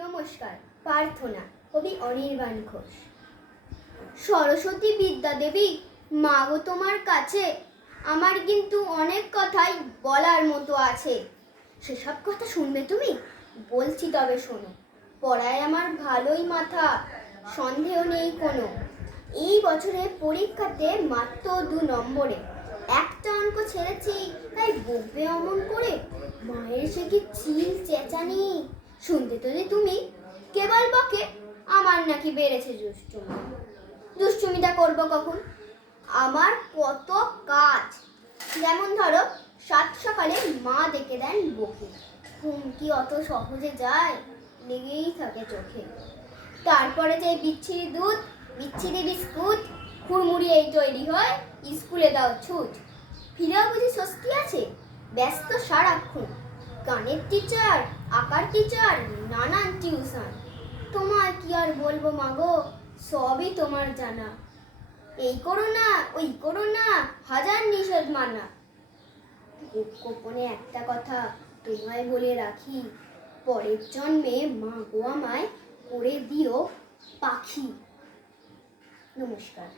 নমস্কার। প্রার্থনা, কবি অনির্বাণ ঘোষ। সরস্বতী বিদ্যা দেবী, মা গো তোমার কাছে আমার কিন্তু অনেক কথাই বলার মতো আছে। সেসব কথা শুনবে তুমি? বলছি তবে শোনো। পড়ায় আমার ভালোই মাথা, সন্দেহ নেই কোনো। এই বছরে পরীক্ষাতে মাত্র 2 নম্বরে একটা অঙ্ক ছেড়েছি, তাই বকবে অমন করে। মায়ের সে কি চিল চেঁচানি, শুনতে তো যে তুমি। কেবল বকে আমার নাকি বেড়েছে দুষ্টুমি। দুষ্টুমিটা করবো কখন? আমার কত কাজ। যেমন ধরো, 7 সকালে মা ডেকে দেন বকে। ঘুম কি অত সহজে যায়? লেগেই থাকে চোখে। তারপরে যে বিচ্ছিরি দুধ, বিচ্ছিরি বিস্কুট, হুড়মুড়ি এই তৈরি হয়, স্কুলে দাও ছুট। ফিরেও বুঝি স্বস্তি আছে? ব্যস্ত সারাক্ষণ। গানের টিচার, আঁকার টিচার, নানান টিউশন। তোমায় কি আর বলবো মাগো, সবই তোমার জানা। এই করো না, ওই করো না, হাজার নিষেধ মানা। গোপনে একটা কথা তোমায় বলে রাখি, পরের জন্মে মা গো আমায় করে দিও পাখি। নমস্কার।